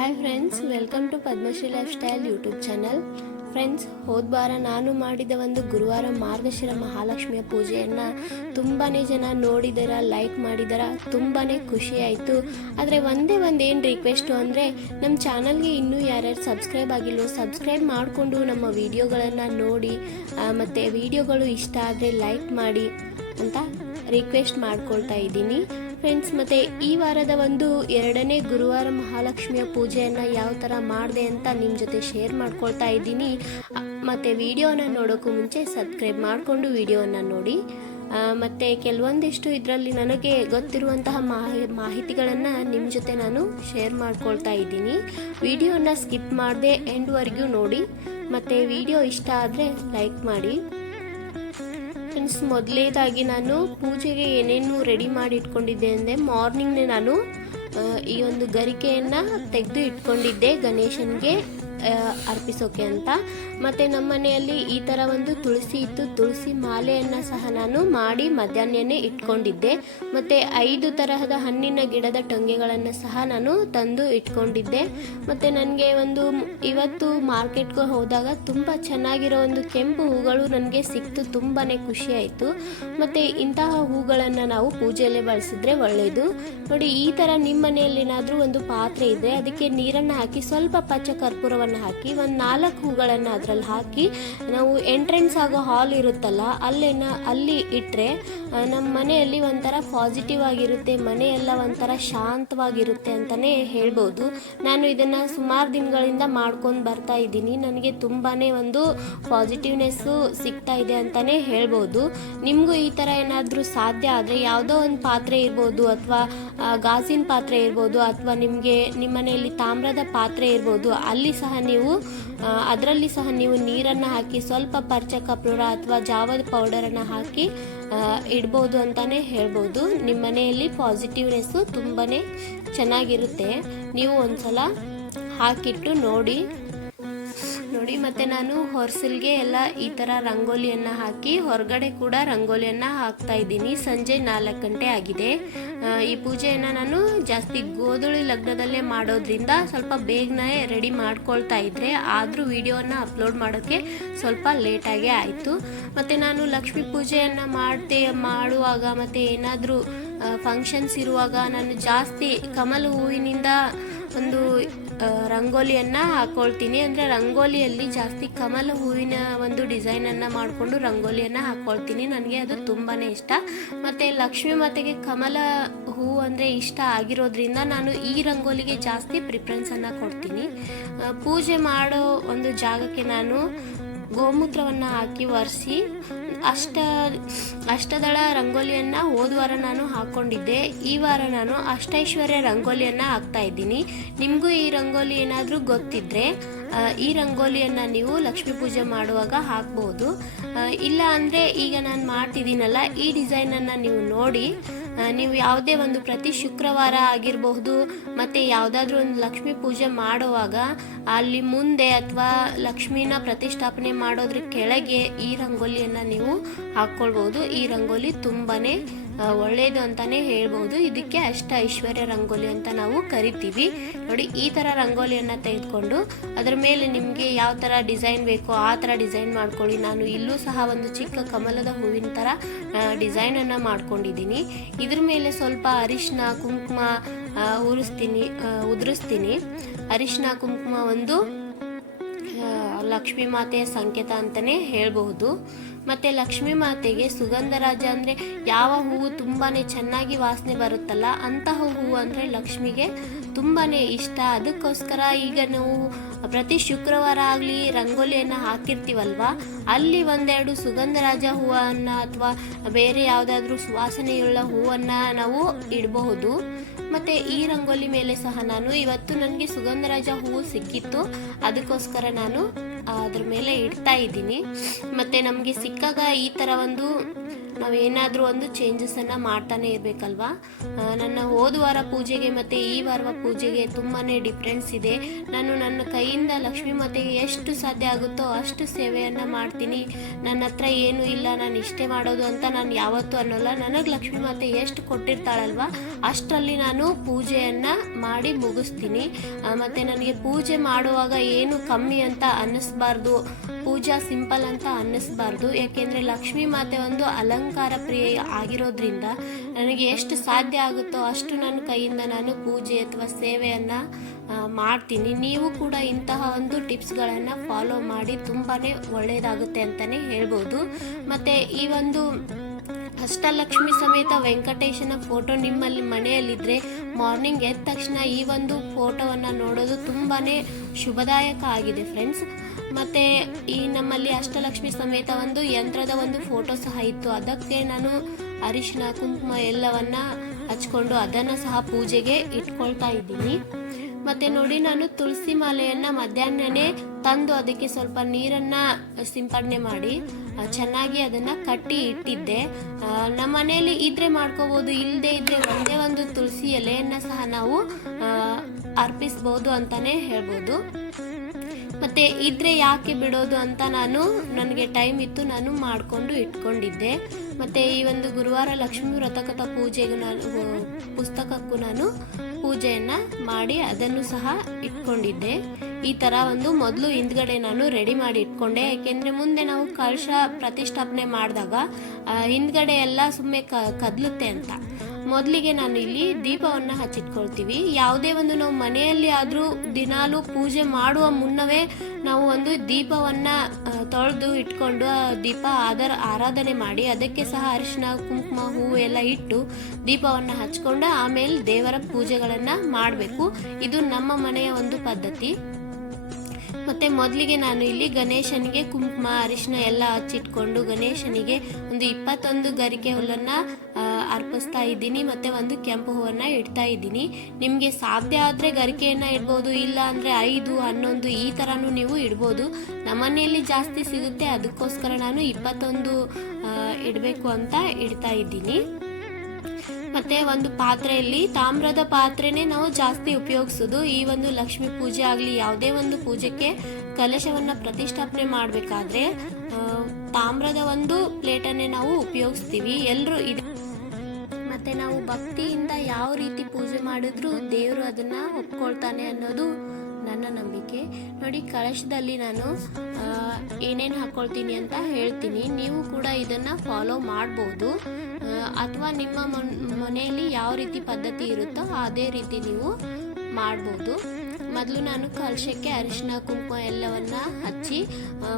Hi friends welcome to Padmashree life style YouTube channel friends ಹೋದ ವಾರ ನಾನು ಮಾಡಿದ ಒಂದು ಗುರುವಾರ ಮಾರ್ಗಶಿರ ಮಹಾಲಕ್ಷ್ಮಿಯ ಪೂಜೆಯನ್ನು ತುಂಬಾ ಜನ ನೋಡಿದಾರ ಲೈಕ್ ಮಾಡಿದಾರ ತುಂಬಾ ಖುಷಿ ಆಯಿತು. ಆದರೆ ಒಂದೇ ಒಂದು ಏನು ರಿಕ್ವೆಸ್ಟು ಅಂದರೆ ನಮ್ಮ ಚಾನಲ್ಗೆ ಇನ್ನೂ ಯಾರ್ಯಾರು ಸಬ್ಸ್ಕ್ರೈಬ್ ಆಗಿಲ್ಲೋ ಸಬ್ಸ್ಕ್ರೈಬ್ ಮಾಡಿಕೊಂಡು ನಮ್ಮ ವಿಡಿಯೋಗಳನ್ನು ನೋಡಿ ಮತ್ತು ವಿಡಿಯೋಗಳು ಇಷ್ಟ ಆದರೆ ಲೈಕ್ ಮಾಡಿ ಅಂತ ರಿಕ್ವೆಸ್ಟ್ ಮಾಡ್ಕೊಳ್ತಾ ಇದ್ದೀನಿ. ಫ್ರೆಂಡ್ಸ್, ಮತ್ತು ಈ ವಾರದ ಒಂದು ಎರಡನೇ ಗುರುವಾರ ಮಹಾಲಕ್ಷ್ಮಿಯ ಪೂಜೆಯನ್ನು ಯಾವ ಥರ ಮಾಡಿದೆ ಅಂತ ನಿಮ್ಮ ಜೊತೆ ಶೇರ್ ಮಾಡ್ಕೊಳ್ತಾ ಇದ್ದೀನಿ. ಮತ್ತು ವಿಡಿಯೋನ ನೋಡೋಕ್ಕೂ ಮುಂಚೆ ಸಬ್ಸ್ಕ್ರೈಬ್ ಮಾಡಿಕೊಂಡು ವಿಡಿಯೋನ ನೋಡಿ. ಮತ್ತು ಕೆಲವೊಂದಿಷ್ಟು ಇದರಲ್ಲಿ ನನಗೆ ಗೊತ್ತಿರುವಂತಹ ಮಾಹಿ, ಮಾಹಿತಿಗಳನ್ನು ನಿಮ್ಮ ಜೊತೆ ನಾನು ಶೇರ್ ಮಾಡ್ಕೊಳ್ತಾ ಇದ್ದೀನಿ. ವಿಡಿಯೋನ ಸ್ಕಿಪ್ ಮಾಡದೆ ಎಂಡ್ವರೆಗೂ ನೋಡಿ. ಮತ್ತು ವಿಡಿಯೋ ಇಷ್ಟ ಆದರೆ ಲೈಕ್ ಮಾಡಿ. ಫ್ರೆಂಡ್ಸ್ ಮೊದಲೇದಾಗಿ ನಾನು ಪೂಜೆಗೆ ಏನೇನು ರೆಡಿ ಮಾಡಿ ಇಟ್ಕೊಂಡಿದ್ದೆ ಅಂದರೆ ಮಾರ್ನಿಂಗ್ನೇ ನಾನು ಈ ಒಂದು ಗರಿಕೆಯನ್ನು ತೆಗೆದು ಇಟ್ಕೊಂಡಿದ್ದೆ ಗಣೇಶನಿಗೆ. ಅರ್ಪಿಸೋಕೆ ಅಂತ. ಮತ್ತು ನಮ್ಮ ಮನೆಯಲ್ಲಿ ಈ ಥರ ಒಂದು ತುಳಸಿ ಇತ್ತು. ತುಳಸಿ ಮಾಲೆಯನ್ನು ಸಹ ನಾನು ಮಾಡಿ ಮಧ್ಯಾಹ್ನನೇ ಇಟ್ಕೊಂಡಿದ್ದೆ. ಮತ್ತು ಐದು ತರಹದ ಹಣ್ಣಿನ ಗಿಡದ ಟೊಂಗೆಗಳನ್ನು ಸಹ ನಾನು ತಂದು ಇಟ್ಕೊಂಡಿದ್ದೆ. ಮತ್ತು ನನಗೆ ಒಂದು ಇವತ್ತು ಮಾರ್ಕೆಟ್ಗೆ ಹೋದಾಗ ತುಂಬ ಚೆನ್ನಾಗಿರೋ ಒಂದು ಕೆಂಪು ಹೂಗಳು ನನಗೆ ಸಿಕ್ತು. ತುಂಬಾ ಖುಷಿ ಆಯಿತು. ಮತ್ತು ಇಂತಹ ಹೂಗಳನ್ನು ನಾವು ಪೂಜೆಯಲ್ಲೇ ಬಳಸಿದ್ರೆ ಒಳ್ಳೆಯದು ನೋಡಿ, ಈ ಥರ ನಿಮ್ಮ ಮನೆಯಲ್ಲಿ ಏನಾದರೂ ಒಂದು ಪಾತ್ರೆ ಇದೆ. ಅದಕ್ಕೆ ನೀರನ್ನು ಹಾಕಿ ಸ್ವಲ್ಪ ಪಚ್ಚ ಕರ್ಪೂರವನ್ನು ಹಾಕಿ, ಒಂದು ನಾಲ್ಕು ಹೂಗಳನ್ನು ಅದರಲ್ಲಿ ಹಾಕಿ, ನಾವು ಎಂಟ್ರೆನ್ಸ್ ಆಗೋ ಹಾಲ್ ಇರುತ್ತಲ್ಲ, ಅಲ್ಲೇನ, ಅಲ್ಲಿ ಇಟ್ಟರೆ ನಮ್ಮ ಮನೆಯಲ್ಲಿ ಒಂಥರ ಪಾಸಿಟಿವ್ ಆಗಿರುತ್ತೆ, ಮನೆಯೆಲ್ಲ ಒಂಥರ ಶಾಂತವಾಗಿರುತ್ತೆ ಅಂತಲೇ ಹೇಳ್ಬೋದು. ನಾನು ಇದನ್ನು ಸುಮಾರು ದಿನಗಳಿಂದ ಮಾಡ್ಕೊಂಡು ಬರ್ತಾ ಇದ್ದೀನಿ. ನನಗೆ ತುಂಬಾ ಒಂದು ಪಾಸಿಟಿವ್ನೆಸ್ಸು ಸಿಗ್ತಾ ಇದೆ ಅಂತಲೇ ಹೇಳ್ಬೋದು. ನಿಮಗೂ ಈ ಥರ ಏನಾದರೂ ಸಾಧ್ಯ ಆದರೆ, ಯಾವುದೋ ಒಂದು ಪಾತ್ರೆ ಇರ್ಬೋದು, ಅಥವಾ ಗಾಜಿನ ಪಾತ್ರೆ ಇರ್ಬೋದು, ಅಥವಾ ನಿಮಗೆ ನಿಮ್ಮ ಮನೆಯಲ್ಲಿ ತಾಮ್ರದ ಪಾತ್ರೆ ಇರ್ಬೋದು, ಅಲ್ಲಿ ಸಹ ನೀವು ಅದರಲ್ಲಿ ಸಹ ನೀವು ನೀರನ್ನು ಹಾಕಿ, ಸ್ವಲ್ಪ ಪರ್ಚಕ ಕರ್ಪೂರ ಅಥವಾ ಜಾವದ ಪೌಡರನ್ನು ಹಾಕಿ ಇಡ್ಬೋದು ಅಂತಲೇ ಹೇಳ್ಬೋದು. ನಿಮ್ಮ ಮನೆಯಲ್ಲಿ ಪಾಸಿಟಿವ್ನೆಸ್ಸು ತುಂಬಾ ಚೆನ್ನಾಗಿರುತ್ತೆ. ನೀವು ಒಂದು ಸಲ ಹಾಕಿಟ್ಟು ನೋಡಿ. ನೋಡಿ, ಮತ್ತೆ ನಾನು ಹೊರ್ಸಿಲ್ಗೆ ಎಲ್ಲ ಈ ಥರ ರಂಗೋಲಿಯನ್ನು ಹಾಕಿ ಹೊರಗಡೆ ಕೂಡ ರಂಗೋಲಿಯನ್ನು ಹಾಕ್ತಾ ಇದ್ದೀನಿ. ಸಂಜೆ ನಾಲ್ಕು ಗಂಟೆ ಆಗಿದೆ. ಈ ಪೂಜೆಯನ್ನು ನಾನು ಜಾಸ್ತಿ ಗೋಧುಳಿ ಲಗ್ನದಲ್ಲೇ ಮಾಡೋದ್ರಿಂದ ಸ್ವಲ್ಪ ಬೇಗನೆ ರೆಡಿ ಮಾಡ್ಕೊಳ್ತಾ ಇದ್ದೆ ಆದರೂ ವಿಡಿಯೋನ ಅಪ್ಲೋಡ್ ಮಾಡೋಕ್ಕೆ ಸ್ವಲ್ಪ ಲೇಟಾಗೇ ಆಯಿತು. ಮತ್ತು ನಾನು ಲಕ್ಷ್ಮೀ ಪೂಜೆಯನ್ನು ಮಾಡ್ತೆ, ಮಾಡುವಾಗ ಮತ್ತು ಏನಾದರೂ ಫಂಕ್ಷನ್ಸ್ ಇರುವಾಗ ನಾನು ಜಾಸ್ತಿ ಕಮಲ ಹೂವಿನಿಂದ ಒಂದು ರಂಗೋಲಿಯನ್ನು ಹಾಕ್ಕೊಳ್ತೀನಿ ಅಂದರೆ ರಂಗೋಲಿಯಲ್ಲಿ ಜಾಸ್ತಿ ಕಮಲ ಹೂವಿನ ಒಂದು ಡಿಸೈನನ್ನು ಮಾಡಿಕೊಂಡು ರಂಗೋಲಿಯನ್ನು ಹಾಕ್ಕೊಳ್ತೀನಿ ನನಗೆ ಅದು ತುಂಬಾ ಇಷ್ಟ. ಮತ್ತು ಲಕ್ಷ್ಮೀ ಮಾತೆಗೆ ಕಮಲ ಹೂ ಅಂದರೆ ಇಷ್ಟ ಆಗಿರೋದ್ರಿಂದ ನಾನು ಈ ರಂಗೋಲಿಗೆ ಜಾಸ್ತಿ ಪ್ರಿಫರೆನ್ಸನ್ನು ಕೊಡ್ತೀನಿ. ಪೂಜೆ ಮಾಡೋ ಒಂದು ಜಾಗಕ್ಕೆ ನಾನು ಗೋಮೂತ್ರವನ್ನು ಹಾಕಿ ಒರೆಸಿ ಅಷ್ಟ, ಅಷ್ಟದಳ ರಂಗೋಲಿಯನ್ನು ಹೋದ ವಾರ ನಾನು ಹಾಕೊಂಡಿದ್ದೆ. ಈ ವಾರ ನಾನು ಅಷ್ಟೈಶ್ವರ್ಯ ರಂಗೋಲಿಯನ್ನು ಹಾಕ್ತಾ ಇದ್ದೀನಿ. ನಿಮಗೂ ಈ ರಂಗೋಲಿ ಏನಾದರೂ ಗೊತ್ತಿದ್ದರೆ ಈ ರಂಗೋಲಿಯನ್ನು ನೀವು ಲಕ್ಷ್ಮೀ ಪೂಜೆ ಮಾಡುವಾಗ ಹಾಕ್ಬೋದು. ಇಲ್ಲ ಅಂದರೆ ಈಗ ನಾನು ಮಾಡ್ತಿದ್ದೀನಲ್ಲ, ಈ ಡಿಸೈನನ್ನು ನೀವು ನೋಡಿ ನೀವು ಯಾವುದೇ ಒಂದು ಪ್ರತಿ ಶುಕ್ರವಾರ ಆಗಿರಬಹುದು, ಮತ್ತು ಯಾವುದಾದ್ರೂ ಒಂದು ಲಕ್ಷ್ಮಿ ಪೂಜೆ ಮಾಡುವಾಗ ಅಲ್ಲಿ ಮುಂದೆ ಅಥವಾ ಲಕ್ಷ್ಮಿನ ಪ್ರತಿಷ್ಠಾಪನೆ ಮಾಡೋದ್ರ ಕೆಳಗೆ ಈ ರಂಗೋಲಿಯನ್ನು ನೀವು ಹಾಕ್ಕೊಳ್ಬೋದು ಈ ರಂಗೋಲಿ ತುಂಬಾ ಒಳ್ಳೆಯದು ಅಂತಲೇ ಹೇಳ್ಬೋದು. ಇದಕ್ಕೆ ಅಷ್ಟ ಐಶ್ವರ್ಯ ರಂಗೋಲಿ ಅಂತ ನಾವು ಕರಿತೀವಿ. ನೋಡಿ, ಈ ಥರ ರಂಗೋಲಿಯನ್ನು ತೆಗೆದುಕೊಂಡು ಅದರ ಮೇಲೆ ನಿಮಗೆ ಯಾವ ಥರ ಡಿಸೈನ್ ಬೇಕೋ ಆ ಥರ ಡಿಸೈನ್ ಮಾಡ್ಕೊಳ್ಳಿ. ನಾನು ಇಲ್ಲೂ ಸಹ ಒಂದು ಚಿಕ್ಕ ಕಮಲದ ಹೂವಿನ ಥರ ಡಿಸೈನನ್ನು ಮಾಡ್ಕೊಂಡಿದ್ದೀನಿ. ಇದ್ರ ಮೇಲೆ ಸ್ವಲ್ಪ ಅರಿಶಿನ ಕುಂಕುಮ ಉರಿಸ್ತೀನಿ ಉದುರಿಸ್ತೀನಿ. ಅರಿಶಿನ ಕುಂಕುಮ ಒಂದು ಲಕ್ಷ್ಮೀ ಮಾತೆಯ ಸಂಕೇತ ಅಂತಲೇ ಹೇಳಬಹುದು. ಮತ್ತು ಲಕ್ಷ್ಮೀ ಮಾತೆಗೆ ಸುಗಂಧರಾಜ ಅಂದರೆ ಯಾವ ಹೂವು ತುಂಬಾ ಚೆನ್ನಾಗಿ ವಾಸನೆ ಬರುತ್ತಲ್ಲ, ಅಂತಹ ಹೂವು ಅಂದರೆ ಲಕ್ಷ್ಮಿಗೆ ತುಂಬಾ ಇಷ್ಟ. ಅದಕ್ಕೋಸ್ಕರ ಈಗ ನಾವು ಪ್ರತಿ ಶುಕ್ರವಾರ ಆಗಲಿ ರಂಗೋಲಿಯನ್ನು ಹಾಕಿರ್ತೀವಲ್ವ, ಅಲ್ಲಿ ಒಂದೆರಡು ಸುಗಂಧರಾಜ ಹೂವನ್ನು ಅಥವಾ ಬೇರೆ ಯಾವುದಾದ್ರೂ ಸುವಾಸನೆಯುಳ್ಳ ಹೂವನ್ನು ನಾವು ಇಡಬಹುದು. ಮತ್ತು ಈ ರಂಗೋಲಿ ಮೇಲೆ ಸಹ ನಾನು ಇವತ್ತು ನನಗೆ ಸುಗಂಧರಾಜ ಹೂವು ಸಿಕ್ಕಿತ್ತು, ಅದಕ್ಕೋಸ್ಕರ ನಾನು ಅದ್ರ ಮೇಲೆ ಇಡ್ತಾ ಇದ್ದೀನಿ. ಮತ್ತೆ ನಮಗೆ ಸಿಕ್ಕಾಗ ಈ ಥರ ಒಂದು ನಾವು ಏನಾದರೂ ಒಂದು ಚೇಂಜಸನ್ನು ಮಾಡ್ತಾನೆ ಇರಬೇಕಲ್ವಾ? ನನ್ನ ಹೋದ ವಾರ ಪೂಜೆಗೆ ಮತ್ತು ಈ ವಾರ ಪೂಜೆಗೆ ತುಂಬಾ ಡಿಫ್ರೆನ್ಸ್ ಇದೆ. ನಾನು ನನ್ನ ಕೈಯಿಂದ ಲಕ್ಷ್ಮೀ ಮಾತೆಗೆ ಎಷ್ಟು ಸಾಧ್ಯ ಆಗುತ್ತೋ ಅಷ್ಟು ಸೇವೆಯನ್ನು ಮಾಡ್ತೀನಿ. ನನ್ನ ಹತ್ರ ಏನೂ ಇಲ್ಲ, ನಾನು ಇಷ್ಟೇ ಮಾಡೋದು ಅಂತ ನಾನು ಯಾವತ್ತೂ ಅನ್ನೋಲ್ಲ. ನನಗೆ ಲಕ್ಷ್ಮೀ ಮಾತೆ ಎಷ್ಟು ಕೊಟ್ಟಿರ್ತಾಳಲ್ವ, ಅಷ್ಟರಲ್ಲಿ ನಾನು ಪೂಜೆಯನ್ನು ಮಾಡಿ ಮುಗಿಸ್ತೀನಿ. ಮತ್ತೆ ನನಗೆ ಪೂಜೆ ಮಾಡುವಾಗ ಏನು ಕಮ್ಮಿ ಅಂತ ಅನ್ನಿಸ್ಬಾರ್ದು, ಪೂಜಾ ಸಿಂಪಲ್ ಅಂತ ಅನ್ನಿಸ್ಬಾರ್ದು. ಯಾಕೆಂದರೆ ಲಕ್ಷ್ಮೀ ಮಾತೆ ಒಂದು ಅಲಂಕಾರ ಪ್ರಿಯ ಆಗಿರೋದ್ರಿಂದ ನನಗೆ ಎಷ್ಟು ಸಾಧ್ಯ ಆಗುತ್ತೋ ಅಷ್ಟು ನನ್ನ ಕೈಯಿಂದ ನಾನು ಪೂಜೆ ಅಥವಾ ಸೇವೆಯನ್ನು ಮಾಡ್ತೀನಿ. ನೀವು ಕೂಡ ಇಂತಹ ಒಂದು ಟಿಪ್ಸ್ಗಳನ್ನು ಫಾಲೋ ಮಾಡಿ ತುಂಬಾ ಒಳ್ಳೆಯದಾಗುತ್ತೆ ಅಂತಲೇ ಹೇಳ್ಬೋದು. ಮತ್ತು ಈ ಒಂದು ಅಷ್ಟಲಕ್ಷ್ಮಿ ಸಮೇತ ವೆಂಕಟೇಶನ ಫೋಟೋ ನಿಮ್ಮಲ್ಲಿ ಮನೆಯಲ್ಲಿದ್ದರೆ ಮಾರ್ನಿಂಗ್ ಎದ್ದ ತಕ್ಷಣ ಈ ಒಂದು ಫೋಟೋವನ್ನು ನೋಡೋದು ತುಂಬಾ ಶುಭದಾಯಕ ಆಗಿದೆ ಫ್ರೆಂಡ್ಸ್. ಮತ್ತು ಈ ನಮ್ಮಲ್ಲಿ ಅಷ್ಟಲಕ್ಷ್ಮಿ ಸಮೇತ ಒಂದು ಯಂತ್ರದ ಒಂದು ಫೋಟೋ ಸಹ ಇತ್ತು. ಅದಕ್ಕೆ ನಾನು ಅರಿಶಿನ, ಕುಂಕುಮ ಎಲ್ಲವನ್ನ ಹಚ್ಕೊಂಡು ಅದನ್ನು ಸಹ ಪೂಜೆಗೆ ಇಟ್ಕೊಳ್ತಾ ಇದ್ದೀನಿ. ಮತ್ತೆ ನೋಡಿ, ನಾನು ತುಳಸಿ ಮಾಲೆಯನ್ನ ಮಧ್ಯಾಹ್ನನೇ ತಂದು ಅದಕ್ಕೆ ಸ್ವಲ್ಪ ನೀರನ್ನ ಸಿಂಪಡಣೆ ಮಾಡಿ ಚೆನ್ನಾಗಿ ಅದನ್ನ ಕಟ್ಟಿ ಇಟ್ಟಿದ್ದೆ. ನಮ್ಮ ಮನೆಯಲ್ಲಿ ಇದ್ರೆ ಮಾಡ್ಕೋಬಹುದು ಇಲ್ಲದೆ ಇದ್ರೆ ಒಂದೇ ಒಂದು ತುಳಸಿ ಎಲೆಯನ್ನ ಸಹ ನಾವು ಅರ್ಪಿಸಬಹುದು ಅಂತಾನೆ ಹೇಳ್ಬೋದು. ಮತ್ತೆ ಇದ್ರೆ ಯಾಕೆ ಬಿಡೋದು ಅಂತ ನಾನು, ನನಗೆ ಟೈಮ್ ಇತ್ತು, ನಾನು ಮಾಡಿಕೊಂಡು ಇಟ್ಕೊಂಡಿದ್ದೆ. ಮತ್ತೆ ಈ ಒಂದು ಗುರುವಾರ ಲಕ್ಷ್ಮೀ ವ್ರತಕಥ ಪೂಜೆಗೂ ನಾನು ಪುಸ್ತಕಕ್ಕೂ ನಾನು ಪೂಜೆಯನ್ನು ಮಾಡಿ ಅದನ್ನು ಸಹ ಇಟ್ಕೊಂಡಿದ್ದೆ. ಈ ತರ ಒಂದು ಮೊದಲು ಹಿಂದ್ಗಡೆ ನಾನು ರೆಡಿ ಮಾಡಿ ಇಟ್ಕೊಂಡೆ. ಯಾಕೆಂದ್ರೆ ಮುಂದೆ ನಾವು ಕಳಶ ಪ್ರತಿಷ್ಠಾಪನೆ ಮಾಡಿದಾಗ ಹಿಂದ್ಗಡೆ ಎಲ್ಲ ಸುಮ್ಮನೆ ಕದಲುತ್ತೆ ಅಂತ. ಮೊದಲಿಗೆ ನಾನು ಇಲ್ಲಿ ದೀಪವನ್ನು ಹಚ್ಚಿಟ್ಕೊಳ್ತೀವಿ. ಯಾವುದೇ ಒಂದು ನಾವು ಮನೆಯಲ್ಲಿ ಆದರೂ ದಿನಾಲೂ ಪೂಜೆ ಮಾಡುವ ಮುನ್ನವೇ ನಾವು ಒಂದು ದೀಪವನ್ನು ತೊಳೆದು ಇಟ್ಕೊಂಡು ಆ ದೀಪ ಅದರ ಆರಾಧನೆ ಮಾಡಿ ಅದಕ್ಕೆ ಸಹ ಅರಿಶಿನ ಕುಂಕುಮ, ಹೂವು ಎಲ್ಲ ಇಟ್ಟು ದೀಪವನ್ನು ಹಚ್ಕೊಂಡು ಆಮೇಲೆ ದೇವರ ಪೂಜೆಗಳನ್ನು ಮಾಡಬೇಕು. ಇದು ನಮ್ಮ ಮನೆಯ ಒಂದು ಪದ್ಧತಿ. ಮತ್ತೆ ಮೊದಲಿಗೆ ನಾನು ಇಲ್ಲಿ ಗಣೇಶನಿಗೆ ಕುಂಕುಮ, ಅರಿಶಿನ ಎಲ್ಲ ಹಚ್ಚಿಟ್ಕೊಂಡು ಗಣೇಶನಿಗೆ ಒಂದು ಇಪ್ಪತ್ತೊಂದು ಗರಿಕೆ ಹುಲ್ಲನ್ನು ಅರ್ಪಿಸ್ತಾ ಇದ್ದೀನಿ. ಮತ್ತೆ ಒಂದು ಕೆಂಪು ಹೂವನ್ನು ಇಡ್ತಾ ಇದ್ದೀನಿ. ನಿಮಗೆ ಸಾಧ್ಯ ಆದರೆ ಗರಿಕೆಯನ್ನು ಇಡ್ಬೋದು, ಇಲ್ಲ ಅಂದ್ರೆ ಐದು, ಹನ್ನೊಂದು ಈ ಥರನೂ ನೀವು ಇಡ್ಬೋದು. ನಮ್ಮನೆಯಲ್ಲಿ ಜಾಸ್ತಿ ಸಿಗುತ್ತೆ, ಅದಕ್ಕೋಸ್ಕರ ನಾನು ಇಪ್ಪತ್ತೊಂದು ಇಡಬೇಕು ಅಂತ ಇಡ್ತಾ ಇದ್ದೀನಿ. ಮತ್ತೆ ಒಂದು ಪಾತ್ರೆಯಲ್ಲಿ ತಾಮ್ರದ ಪಾತ್ರೆನೇ ನಾವು ಜಾಸ್ತಿ ಉಪಯೋಗಿಸೋದು. ಈ ಒಂದು ಲಕ್ಷ್ಮಿ ಪೂಜೆ ಆಗಲಿ ಯಾವುದೇ ಒಂದು ಪೂಜೆಗೆ ಕಲಶವನ್ನ ಪ್ರತಿಷ್ಠಾಪನೆ ಮಾಡಬೇಕಾದ್ರೆ ತಾಮ್ರದ ಒಂದು ಪ್ಲೇಟನ್ನೇ ನಾವು ಉಪಯೋಗಿಸ್ತೀವಿ. ಎಲ್ಲರೂ ಇದು. ಮತ್ತೆ ನಾವು ಭಕ್ತಿಯಿಂದ ಯಾವ ರೀತಿ ಪೂಜೆ ಮಾಡಿದ್ರು ದೇವರು ಅದನ್ನ ಒಪ್ಕೊಳ್ತಾನೆ ಅನ್ನೋದು ನನ್ನ ನಂಬಿಕೆ. ನೋಡಿ ಕಳಶದಲ್ಲಿ ನಾನು ಏನೇನು ಹಾಕ್ಕೊಳ್ತೀನಿ ಅಂತ ಹೇಳ್ತೀನಿ. ನೀವು ಕೂಡ ಇದನ್ನ ಫಾಲೋ ಮಾಡ್ಬೋದು. ಅಥವಾ ನಿಮ್ಮ ಮನ್- ಮನೆಯಲ್ಲಿ ಯಾವ ರೀತಿ ಪದ್ಧತಿ ಇರುತ್ತೋ ಅದೇ ರೀತಿ ನೀವು ಮಾಡ್ಬೋದು. ಮೊದಲು ನಾನು ಕಲಶಕ್ಕೆ ಅರಿಶಿನ, ಕುಂಕುಮ ಎಲ್ಲವನ್ನ ಹಚ್ಚಿ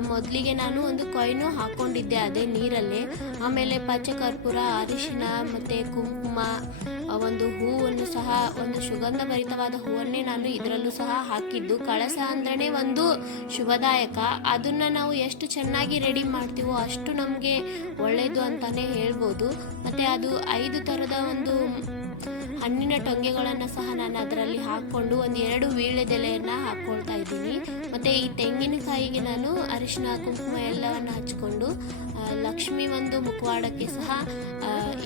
ಮೊದಲಿಗೆ ನಾನು ಒಂದು ಕೊಯ್ನು ಹಾಕೊಂಡಿದ್ದೆ ಅದೇ ನೀರಲ್ಲೇ. ಆಮೇಲೆ ಪಚ್ಚಕರ್ಪೂರ ಅರಿಶಿನ ಮತ್ತು ಕುಂಕುಮ ಒಂದು ಹೂವನ್ನು ಸಹ, ಒಂದು ಸುಗಂಧ ಭರಿತವಾದ ಹೂವನ್ನೇ ನಾನು ಇದರಲ್ಲೂ ಸಹ ಹಾಕಿದ್ದು. ಕಳಸ ಅಂದ್ರೆ ಒಂದು ಶುಭದಾಯಕ. ಅದನ್ನ ನಾವು ಎಷ್ಟು ಚೆನ್ನಾಗಿ ರೆಡಿ ಮಾಡ್ತೀವೋ ಅಷ್ಟು ನಮಗೆ ಒಳ್ಳೆಯದು ಅಂತಾನೆ ಹೇಳ್ಬೋದು. ಮತ್ತೆ ಅದು ಐದು ಥರದ ಒಂದು ಹಣ್ಣಿನ ಟೊಂಗೆಗಳನ್ನು ಸಹ ನಾನು ಅದರಲ್ಲಿ ಹಾಕ್ಕೊಂಡು ಒಂದು ಎರಡು ವೀಳ್ಯದೆಲೆಯನ್ನು ಹಾಕ್ಕೊಳ್ತಾ ಇದ್ದೀನಿ. ಮತ್ತು ಈ ತೆಂಗಿನಕಾಯಿಗೆ ನಾನು ಅರಿಶಿನ ಕುಂಕುಮ ಎಲ್ಲವನ್ನು ಹಚ್ಕೊಂಡು ಲಕ್ಷ್ಮಿ ಒಂದು ಮುಖವಾಡಕ್ಕೆ ಸಹ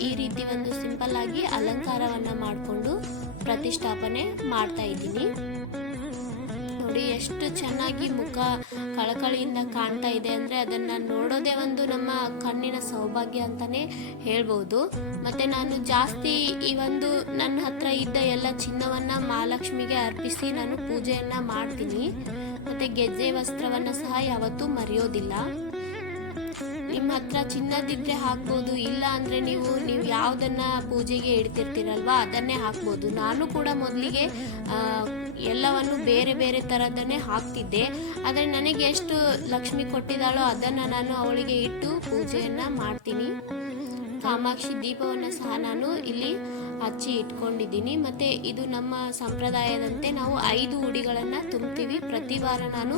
ಈ ರೀತಿ ಒಂದು ಸಿಂಪಲ್ ಆಗಿ ಅಲಂಕಾರವನ್ನು ಮಾಡಿಕೊಂಡು ಪ್ರತಿಷ್ಠಾಪನೆ ಮಾಡ್ತಾ ಇದ್ದೀನಿ. ನೋಡಿ ಎಷ್ಟು ಚೆನ್ನಾಗಿ ಮುಖ ಕಳಕಳಿಯಿಂದ ಕಾಣ್ತಾ ಇದೆ ಅಂದರೆ ಅದನ್ನು ನೋಡೋದೇ ಒಂದು ನಮ್ಮ ಕಣ್ಣಿನ ಸೌಭಾಗ್ಯ ಅಂತಲೇ ಹೇಳ್ಬೋದು. ಮತ್ತು ನಾನು ಜಾಸ್ತಿ ಈ ಒಂದು ನನ್ನ ಹತ್ರ ಇದ್ದ ಎಲ್ಲ ಚಿನ್ನವನ್ನು ಮಹಾಲಕ್ಷ್ಮಿಗೆ ಅರ್ಪಿಸಿ ನಾನು ಪೂಜೆಯನ್ನು ಮಾಡ್ತೀನಿ. ಮತ್ತು ಗೆಜ್ಜೆ ವಸ್ತ್ರವನ್ನು ಸಹ ಯಾವತ್ತೂ ಮರೆಯೋದಿಲ್ಲ. ನಿಮ್ಮ ಹತ್ರ ಚಿನ್ನದಿದ್ರೆ ಹಾಕ್ಬೋದು, ಇಲ್ಲ ಅಂದರೆ ನೀವು ನೀವು ಯಾವುದನ್ನು ಪೂಜೆಗೆ ಇಡ್ತಿರ್ತೀರಲ್ವಾ ಅದನ್ನೇ ಹಾಕ್ಬೋದು. ನಾನು ಕೂಡ ಮೊದಲಿಗೆ ಎಲ್ಲವನ್ನು ಬೇರೆ ಬೇರೆ ಥರದನ್ನೇ ಹಾಕ್ತಿದ್ದೆ. ಆದರೆ ನನಗೆ ಎಷ್ಟು ಲಕ್ಷ್ಮಿ ಕೊಟ್ಟಿದ್ದಾಳೋ ಅದನ್ನು ನಾನು ಅವಳಿಗೆ ಇಟ್ಟು ಪೂಜೆಯನ್ನು ಮಾಡ್ತೀನಿ. ಕಾಮಾಕ್ಷಿ ದೀಪವನ್ನು ಸಹ ನಾನು ಇಲ್ಲಿ ಹಚ್ಚಿ ಇಟ್ಕೊಂಡಿದ್ದೀನಿ. ಮತ್ತು ಇದು ನಮ್ಮ ಸಂಪ್ರದಾಯದಂತೆ ನಾವು ಐದು ಉಡಿಗಳನ್ನು ತುಂಬ್ತೀವಿ. ಪ್ರತಿ ವಾರ ನಾನು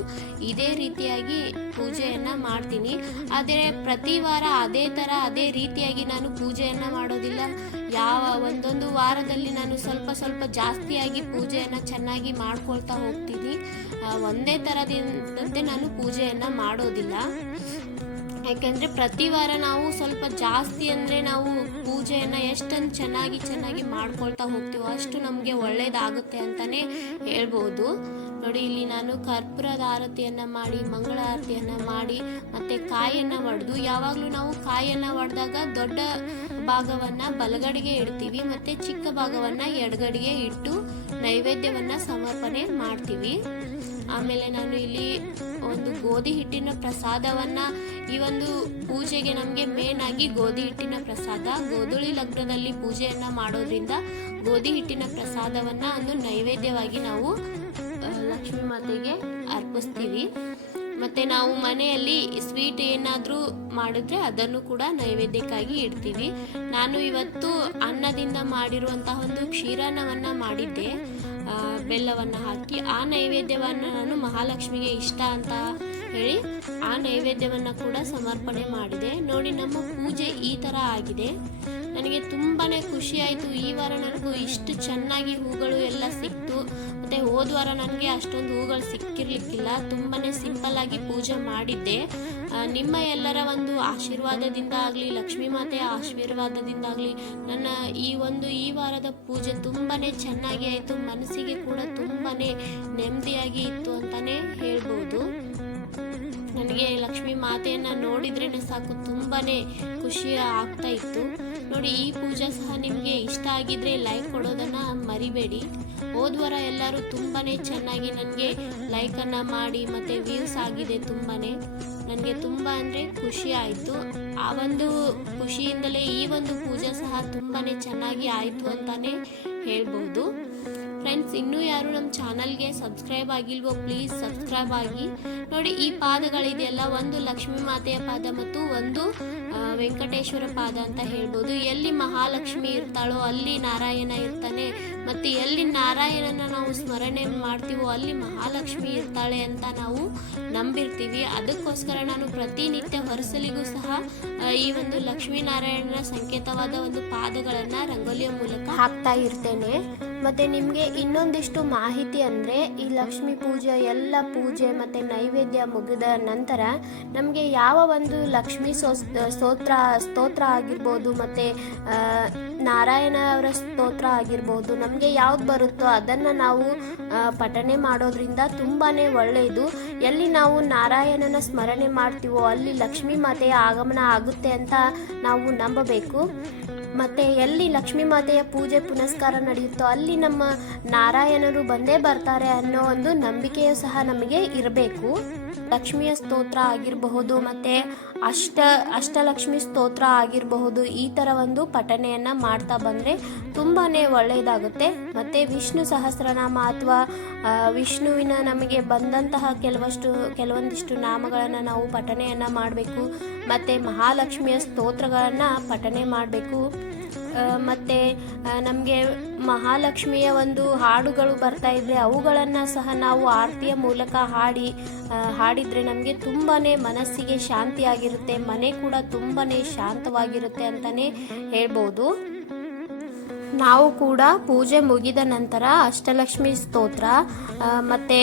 ಇದೇ ರೀತಿಯಾಗಿ ಪೂಜೆಯನ್ನು ಮಾಡ್ತೀನಿ. ಆದರೆ ಪ್ರತಿ ವಾರ ಅದೇ ಥರ ಅದೇ ರೀತಿಯಾಗಿ ನಾನು ಪೂಜೆಯನ್ನು ಮಾಡೋದಿಲ್ಲ. ಯಾವ ಒಂದೊಂದು ವಾರದಲ್ಲಿ ನಾನು ಸ್ವಲ್ಪ ಸ್ವಲ್ಪ ಜಾಸ್ತಿಯಾಗಿ ಪೂಜೆಯನ್ನು ಚೆನ್ನಾಗಿ ಮಾಡ್ಕೊಳ್ತಾ ಹೋಗ್ತೀನಿ. ಒಂದೇ ಥರದಿಂದಂತೆ ನಾನು ಪೂಜೆಯನ್ನು ಮಾಡೋದಿಲ್ಲ. ಯಾಕೆಂದರೆ ಪ್ರತಿ ವಾರ ನಾವು ಸ್ವಲ್ಪ ಜಾಸ್ತಿ ಅಂದರೆ ನಾವು ಪೂಜೆಯನ್ನು ಎಷ್ಟೊಂದು ಚೆನ್ನಾಗಿ ಚೆನ್ನಾಗಿ ಮಾಡ್ಕೊಳ್ತಾ ಹೋಗ್ತೀವೋ ಅಷ್ಟು ನಮಗೆ ಒಳ್ಳೆಯದಾಗುತ್ತೆ ಅಂತಲೇ ಹೇಳ್ಬೋದು. ನೋಡಿ, ಇಲ್ಲಿ ನಾನು ಕರ್ಪೂರದ ಆರತಿಯನ್ನು ಮಾಡಿ, ಮಂಗಳ ಆರತಿಯನ್ನು ಮಾಡಿ, ಮತ್ತು ಕಾಯನ್ನ ಒಡೆದು ಯಾವಾಗಲೂ ನಾವು ಕಾಯನ್ನ ಒಡೆದಾಗ ದೊಡ್ಡ ಭಾಗವನ್ನು ಬಲಗಡೆಗೆ ಇಡ್ತೀವಿ, ಮತ್ತು ಚಿಕ್ಕ ಭಾಗವನ್ನು ಎಡಗಡೆಗೆ ಇಟ್ಟು ನೈವೇದ್ಯವನ್ನು ಸಮರ್ಪಣೆ ಮಾಡ್ತೀವಿ. ಆಮೇಲೆ ನಾನು ಇಲ್ಲಿ ಒಂದು ಗೋಧಿ ಹಿಟ್ಟಿನ ಪ್ರಸಾದವನ್ನ ಈ ಒಂದು ಪೂಜೆಗೆ ನಮಗೆ ಮೇನ್ ಆಗಿ ಗೋಧಿ ಹಿಟ್ಟಿನ ಪ್ರಸಾದ, ಗೋಧುಳಿ ಲಗ್ನದಲ್ಲಿ ಪೂಜೆಯನ್ನ ಮಾಡೋದ್ರಿಂದ ಗೋಧಿ ಹಿಟ್ಟಿನ ಪ್ರಸಾದವನ್ನ ಒಂದು ನೈವೇದ್ಯವಾಗಿ ನಾವು ಲಕ್ಷ್ಮೀ ಮಾತೆಗೆ ಅರ್ಪಿಸ್ತೀವಿ. ಮತ್ತೆ ನಾವು ಮನೆಯಲ್ಲಿ ಸ್ವೀಟ್ ಏನಾದರೂ ಮಾಡಿದ್ರೆ ಅದನ್ನು ಕೂಡ ನೈವೇದ್ಯಕ್ಕಾಗಿ ಇಡ್ತೀವಿ. ನಾನು ಇವತ್ತು ಅನ್ನದಿಂದ ಮಾಡಿರುವಂತಹ ಒಂದು ಕ್ಷೀರಾನ್ನವನ್ನು ಮಾಡಿದ್ದೆ. ಬೆಲ್ಲವನ್ನು ಹಾಕಿ ಆ ನೈವೇದ್ಯವನ್ನು ನಾನು ಮಹಾಲಕ್ಷ್ಮಿಗೆ ಇಷ್ಟ ಅಂತ ಹೇಳಿ ಆ ನೈವೇದ್ಯವನ್ನು ಕೂಡ ಸಮರ್ಪಣೆ ಮಾಡಿದೆ. ನೋಡಿ ನಮ್ಮ ಪೂಜೆ ಈ ಥರ ಆಗಿದೆ. ನನಗೆ ತುಂಬಾ ಖುಷಿ ಆಯಿತು. ಈ ವಾರ ನನಗೂ ಇಷ್ಟು ಚೆನ್ನಾಗಿ ಹೂಗಳು ಎಲ್ಲ ಸಿಕ್ತು. ಮತ್ತು ಹೋದ ವಾರ ನನಗೆ ಅಷ್ಟೊಂದು ಹೂಗಳು ಸಿಕ್ಕಿರ್ಲಿಕ್ಕಿಲ್ಲ. ತುಂಬಾ ಸಿಂಪಲ್ ಆಗಿ ಪೂಜೆ ಮಾಡಿದ್ದೆ. ನಿಮ್ಮ ಎಲ್ಲರ ಒಂದು ಆಶೀರ್ವಾದದಿಂದ ಆಗಲಿ, ಲಕ್ಷ್ಮೀ ಮಾತೆಯ ಆಶೀರ್ವಾದದಿಂದಾಗಲಿ ನನ್ನ ಈ ಒಂದು ಈ ವಾರದ ಪೂಜೆ ತುಂಬಾ ಚೆನ್ನಾಗಿ ಆಯಿತು. ಮನಸ್ಸಿಗೆ ಕೂಡ ತುಂಬಾ ನೆಮ್ಮದಿಯಾಗಿ ಇತ್ತು ಅಂತಲೇ ಹೇಳ್ಬೋದು. ನನಗೆ ಲಕ್ಷ್ಮೀ ಮಾತೆಯನ್ನು ನೋಡಿದ್ರೇ ಸಾಕು, ತುಂಬಾನೇ ಖುಷಿ ಆಗ್ತಾ ಇತ್ತು. ನೋಡಿ, ಈ ಪೂಜಾ ಸಹ ನಿಮಗೆ ಇಷ್ಟ ಆಗಿದ್ರೆ ಲೈಕ್ ಕೊಡೋದನ್ನ ಮರಿಬೇಡಿ. ಹೋದ ವಾರ ಎಲ್ಲರೂ ತುಂಬಾನೇ ಚೆನ್ನಾಗಿ ನನಗೆ ಲೈಕನ್ನು ಮಾಡಿ ಮತ್ತು ವ್ಯೂಸ್ ಆಗಿದೆ ತುಂಬಾನೇ. ನನಗೆ ತುಂಬ ಅಂದರೆ ಖುಷಿ ಆಯಿತು. ಆ ಒಂದು ಖುಷಿಯಿಂದಲೇ ಈ ಒಂದು ಪೂಜೆ ಸಹ ತುಂಬಾ ಚೆನ್ನಾಗಿ ಆಯಿತು ಅಂತಾನೆ ಹೇಳ್ಬೋದು. ಫ್ರೆಂಡ್ಸ್ ಇನ್ನೂ ಯಾರು ನಮ್ಮ ಚಾನಲ್ಗೆ ಸಬ್ಸ್ಕ್ರೈಬ್ ಆಗಿಲ್ವೋ ಪ್ಲೀಸ್ ಸಬ್ಸ್ಕ್ರೈಬ್ ಆಗಿ. ನೋಡಿ, ಈ ಪಾದಗಳಿದೆಯಲ್ಲ, ಒಂದು ಲಕ್ಷ್ಮೀ ಮಾತೆಯ ಪಾದ ಮತ್ತು ಒಂದು ವೆಂಕಟೇಶ್ವರ ಪಾದ ಅಂತ ಹೇಳ್ಬೋದು. ಎಲ್ಲಿ ಮಹಾಲಕ್ಷ್ಮಿ ಇರ್ತಾಳೋ ಅಲ್ಲಿ ನಾರಾಯಣ ಇರ್ತಾನೆ. ಮತ್ತು ಎಲ್ಲಿ ನಾರಾಯಣನ ನಾವು ಸ್ಮರಣೆ ಮಾಡ್ತೀವೋ ಅಲ್ಲಿ ಮಹಾಲಕ್ಷ್ಮಿ ಇರ್ತಾಳೆ ಅಂತ ನಾವು ನಂಬಿರ್ತೀವಿ. ಅದಕ್ಕೋಸ್ಕರ ನಾನು ಪ್ರತಿನಿತ್ಯ ಹೊರಸಲಿಗೂ ಸಹ ಈ ಒಂದು ಲಕ್ಷ್ಮೀನಾರಾಯಣನ ಸಂಕೇತವಾದ ಒಂದು ಪಾದಗಳನ್ನು ರಂಗೋಲಿಯ ಮೂಲಕ ಹಾಕ್ತಾ ಇರ್ತೇನೆ. ಮತ್ತು ನಿಮಗೆ ಇನ್ನೊಂದಿಷ್ಟು ಮಾಹಿತಿ ಅಂದರೆ ಈ ಲಕ್ಷ್ಮಿ ಪೂಜೆ, ಎಲ್ಲ ಪೂಜೆ ಮತ್ತು ನೈವೇದ್ಯ ಮುಗಿದ ನಂತರ ನಮಗೆ ಯಾವ ಒಂದು ಲಕ್ಷ್ಮೀ ಸೋಸ್ ಸ್ತೋತ್ರ ಸ್ತೋತ್ರ ಆಗಿರ್ಬೋದು ಮತ್ತು ನಾರಾಯಣ ಅವರ ಸ್ತೋತ್ರ ಆಗಿರ್ಬೋದು, ನಮಗೆ ಯಾವ್ದು ಬರುತ್ತೋ ಅದನ್ನು ನಾವು ಪಠನೆ ಮಾಡೋದ್ರಿಂದ ತುಂಬಾ ಒಳ್ಳೆಯದು ಎಲ್ಲಿ ನಾವು ನಾರಾಯಣನ ಸ್ಮರಣೆ ಮಾಡ್ತೀವೋ, ಅಲ್ಲಿ ಲಕ್ಷ್ಮೀ ಮಾತೆಯ ಆಗಮನ ಆಗುತ್ತೆ ಅಂತ ನಾವು ನಂಬಬೇಕು. ಮತ್ತು ಎಲ್ಲಿ ಲಕ್ಷ್ಮೀ ಮಾತೆಯ ಪೂಜೆ ಪುನಸ್ಕಾರ ನಡೆಯುತ್ತೋ, ಅಲ್ಲಿ ನಮ್ಮ ನಾರಾಯಣರು ಬಂದೇ ಬರ್ತಾರೆ ಅನ್ನೋ ಒಂದು ನಂಬಿಕೆಯು ಸಹ ನಮಗೆ ಇರಬೇಕು. ಲಕ್ಷ್ಮಿಯ ಸ್ತೋತ್ರ ಆಗಿರಬಹುದು ಮತ್ತು ಅಷ್ಟ, ಅಷ್ಟಲಕ್ಷ್ಮಿ ಸ್ತೋತ್ರ ಆಗಿರಬಹುದು, ಈ ಥರ ಒಂದು ಪಠಣೆಯನ್ನು ಮಾಡ್ತಾ ಬಂದರೆ ತುಂಬಾ ಒಳ್ಳೆಯದಾಗುತ್ತೆ ಮತ್ತು ವಿಷ್ಣು ಸಹಸ್ರನಾಮ ಅಥವಾ ವಿಷ್ಣುವಿನ ನಮಗೆ ಬಂದಂತಹ ಕೆಲವಷ್ಟು, ಕೆಲವೊಂದಿಷ್ಟು ನಾಮಗಳನ್ನು ನಾವು ಪಠಣೆಯನ್ನು ಮಾಡಬೇಕು. ಮತ್ತು ಮಹಾಲಕ್ಷ್ಮಿಯ ಸ್ತೋತ್ರಗಳನ್ನು ಪಠನೆ ಮಾಡಬೇಕು. ಮತ್ತು ನಮಗೆ ಮಹಾಲಕ್ಷ್ಮಿಯ ಒಂದು ಹಾಡುಗಳು ಬರ್ತಾ ಇದ್ರೆ ಅವುಗಳನ್ನು ಸಹ ನಾವು ಆರತಿಯ ಮೂಲಕ ಹಾಡಿ ಹಾಡಿದ್ರೆ ನಮಗೆ ತುಂಬಾ ಮನಸ್ಸಿಗೆ ಶಾಂತಿಯಾಗಿರುತ್ತೆ, ಮನೆ ಕೂಡ ತುಂಬಾ ಶಾಂತವಾಗಿರುತ್ತೆ ಅಂತಲೇ ಹೇಳ್ಬೋದು. ನಾವು ಕೂಡ ಪೂಜೆ ಮುಗಿದ ನಂತರ ಅಷ್ಟಲಕ್ಷ್ಮಿ ಸ್ತೋತ್ರ ಮತ್ತೆ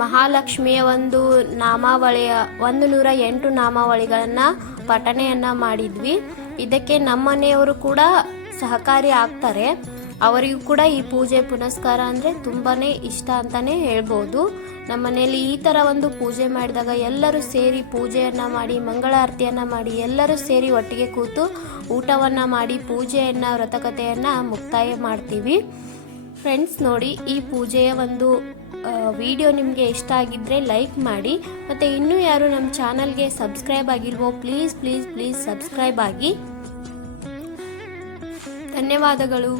ಮಹಾಲಕ್ಷ್ಮಿಯ ಒಂದು ನಾಮಾವಳಿಯ ಒಂದು ನೂರ ಎಂಟು ನಾಮಾವಳಿಗಳನ್ನು ಪಠಣೆಯನ್ನು ಮಾಡಿದ್ವಿ. ಇದಕ್ಕೆ ನಮ್ಮನೆಯವರು ಕೂಡ ಸಹಕಾರಿ ಆಗ್ತಾರೆ. ಅವರಿಗೂ ಕೂಡ ಈ ಪೂಜೆ ಪುನಸ್ಕಾರ ಅಂದರೆ ತುಂಬಾ ಇಷ್ಟ ಅಂತಲೇ ಹೇಳ್ಬೋದು. ನಮ್ಮ ಮನೆಯಲ್ಲಿ ಈ ಥರ ಒಂದು ಪೂಜೆ ಮಾಡಿದಾಗ ಎಲ್ಲರೂ ಸೇರಿ ಪೂಜೆಯನ್ನು ಮಾಡಿ, ಮಂಗಳಾರತಿಯನ್ನು ಮಾಡಿ, ಎಲ್ಲರೂ ಸೇರಿ ಒಟ್ಟಿಗೆ ಕೂತು ಊಟವನ್ನು ಮಾಡಿ, ಪೂಜೆಯನ್ನು, ವ್ರತಕತೆಯನ್ನು ಮುಕ್ತಾಯ ಮಾಡ್ತೀವಿ. ಫ್ರೆಂಡ್ಸ್ ನೋಡಿ ಈ ಪೂಜೆಯ ಒಂದು ವಿಡಿಯೋ ನಿಮಗೆ ಇಷ್ಟ ಆಗಿದ್ದರೆ ಲೈಕ್ ಮಾಡಿ. ಮತ್ತು ಇನ್ನೂ ಯಾರು ನಮ್ಮ ಚಾನಲ್ಗೆ ಸಬ್ಸ್ಕ್ರೈಬ್ ಆಗಿಲ್ವೋ ಪ್ಲೀಸ್ ಪ್ಲೀಸ್ ಪ್ಲೀಸ್ ಸಬ್ಸ್ಕ್ರೈಬ್ ಆಗಿ. ಧನ್ಯವಾದಗಳು.